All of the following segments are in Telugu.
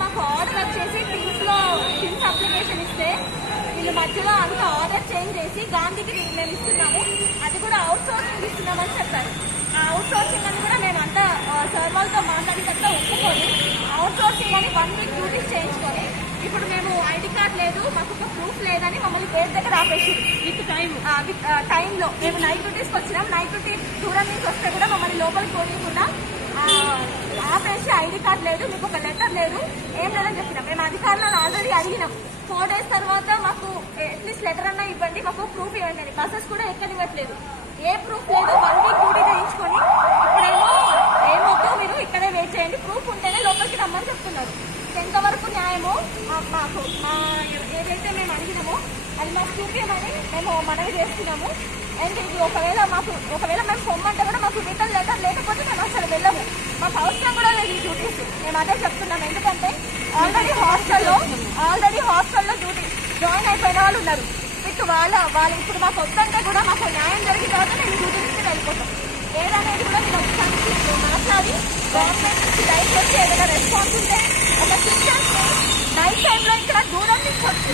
మాకు ఆర్డర్ వచ్చేసి టీమ్స్లో టీమ్స్ అప్లికేషన్ ఇస్తే వీళ్ళు మధ్యలో అంతా ఆర్డర్ చేంజ్ చేసి గాంధీకి మేము ఇస్తున్నాము. అది కూడా అవుట్ సోర్సింగ్ ఇస్తున్నామని చెప్పారు. ఆ అవుట్ సోర్సింగ్ అని కూడా మేము అంతా సార్ వాళ్ళతో మాట్లాడి తర్వాత ఒప్పుకొని అవుట్ సోర్సింగ్ అని వన్ వీక్ డ్యూటీస్ చేయించుకొని ఇప్పుడు మేము ఐడి కార్డ్ లేదు మాకు ఒక ప్రూఫ్ లేదని మమ్మల్ని గేట్ దగ్గర ఆపేసి విత్ టైం టైంలో మేము నైట్ డ్యూటీస్కి వచ్చినాం. నైట్ డ్యూటీ దూరం నుంచి వస్తే కూడా మమ్మల్ని లోపలికి పోనీయకుండా ఆ, ఐడి కార్డ్ లేదు మీకు ఒక లెటర్ లేదు ఏం లేదని చెప్పినాం. మేము అధికారులను ఆల్రెడీ అడిగినాం. ఫోర్ డేస్ తర్వాత మాకు అట్లీస్ట్ లెటర్ అన్నా ఇవ్వండి మాకు ప్రూఫ్ ఇవ్వండి అని. బస్సెస్ కూడా ఎక్కనివ్వట్లేదు. ఏ ప్రూఫ్ లేదు వన్ వీక్ డ్యూటీ చేయించుకొని ఇప్పుడేమో ఏమొద్దు మీరు ఇక్కడే వెయిట్ చేయండి. ప్రూఫ్ ఉంటేనే లోపలికి రమ్మని చెప్తున్నారు. ఎంతవరకు న్యాయమో మాకు మా ఏదైతే మేము అడిగినామో అది మాకు చూపించమని మేము మనవి చేస్తున్నాము. అండ్ ఇది ఒకవేళ మాకు ఒకవేళ మేము పొమ్మంటే మాకు రిటర్న్ లెటర్ లేకపోతే మేము అసలు వెళ్ళము. మాకు అవసరం కూడా లేదు ఈ డ్యూటీస్. మేము అదే చెప్తున్నాం. ఎందుకంటే ఆల్రెడీ హాస్టల్లో ఆల్రెడీ హాస్టల్లో డ్యూటీ జాయిన్ అయిపోయిన వాళ్ళు ఉన్నారు. విత్ వాళ్ళ వాళ్ళు ఇప్పుడు మాకు వద్దంటే కూడా మాకు న్యాయం జరిగిన తర్వాత మేము డ్యూటీ నుంచి వెళ్ళిపోతాం. ఏదనేది కూడా నేను ఒకసారి మాట్లాడి గవర్నమెంట్ దయచేసి ఏదైనా రెస్పాన్స్ ఉంటే ఒక సిస్టమ్స్ నైట్ టైంలో ఇక్కడ దూరం నుంచి వచ్చి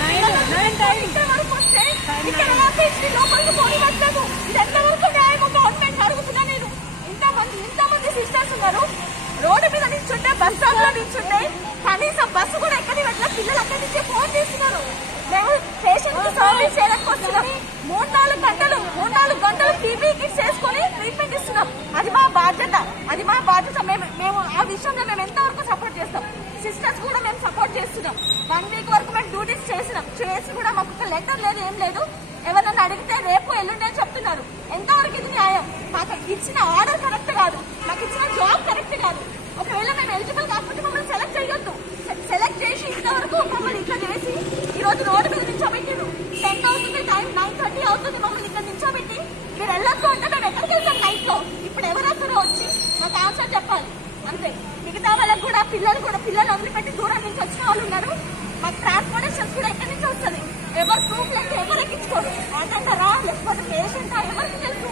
వస్తే ఇక్కడ లోపలికి పోనివ్వట్లేదు. ఇది ఎంతవరకు న్యాయం గవర్నమెంట్ అడుగుతున్నా నేను ఇంతమంది ఇంతమంది సిస్టర్స్ ఉన్నారు రోడ్డు మీద నిల్చుంటే బస్ స్టాప్లో నిల్చుంటే కనీసం బస్సు కూడా ఎక్కడి పెట్టిన పిల్లలు అక్కడి నుంచి ఫోన్ చేస్తున్నారు. మేము పేషెంట్కి సర్వీస్ చేయడానికి వచ్చినాం మూడు నాలుగు గంటలు మూడు నాలుగు గంటలు టీబీ కిట్స్ వేసుకొని ట్రీట్మెంట్ ఇస్తున్నాం. అది మా బాధ్యత. అది మా బాధ్యత. మేము మేము ఆ విషయంలో మేము ఎంతవరకు సపోర్ట్ చేస్తాం? సిస్టర్స్ కూడా మేము సపోర్ట్ చేస్తున్నాం. వన్ వీక్ వరకు మేము డ్యూటీస్ చేసినాం చేసి కూడా మాకు ఒక లెటర్ లేదు ఏం లేదు. ఎవరన్నా అడిగితే రేపు ఎల్లుండి చెప్తున్నారు. ఎంతవరకు ఇది న్యాయం? మాకు ఇచ్చిన ఆర్డర్ కరెక్ట్ కాదు మాకు ఇచ్చిన జాబ్ కరెక్ట్ కాదు ఒకవేళ మేము ఎలిజిబుల్ కాకపోతే మమ్మల్ని సెలెక్ట్ చేయొద్దు సెలెక్ట్ చేసి ఇంతవరకు మమ్మల్ని ఇట్లా చేసి ఈ రోజు రోడ్డు మీద నిల్చోబెట్టారు టెన్ అవుతుంది టైం నైన్ థర్టీ అవుతుంది మమ్మల్ని ఇక్కడ నిల్చోబెట్టి మీరు వెళ్ళొద్దు అంటే మేము ఎక్కడికి వెళ్తాం నైట్లో ఇప్పుడు ఎవరు వస్తారో వచ్చి మాకు ఆన్సర్ చెప్పాలి అంతే మిగతా వాళ్ళకి కూడా పిల్లలు కూడా పిల్లలు వదిలిపెట్టి దూరం నుంచి వచ్చిన వాళ్ళు ఉన్నారు. మాకు ట్రాన్స్పోర్టేషన్స్ కూడా ఎక్కడి నుంచి వస్తుంది? ఎవరు ప్రూఫ్ లేక ఎవరు ఎక్కించుకోరు? అంటారా లేకపోతే పేషెంట్ ఎవరికి తెలుసు?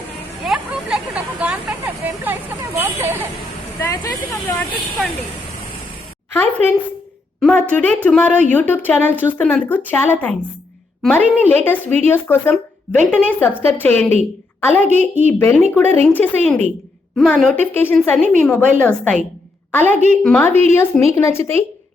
ఏ ప్రూఫ్ లేకుండా ఒక గవర్నమెంట్ ఎంప్లాయీస్గా మేము వర్క్ చేయలేదు దయచేసి మమ్మల్ని పట్టించుకోండి హాయ్ ఫ్రెండ్స్ మా టుడే టుమారో యూట్యూబ్ ఛానల్ చూస్తున్నందుకు చాలా థ్యాంక్స్ మరిన్ని లేటెస్ట్ వీడియోస్ కోసం వెంటనే సబ్స్క్రైబ్ చేయండి. అలాగే ఈ బెల్ని కూడా రింగ్ చేసేయండి. మా నోటిఫికేషన్స్ అన్ని మీ మొబైల్లో వస్తాయి. అలాగే మా వీడియోస్ మీకు నచ్చితే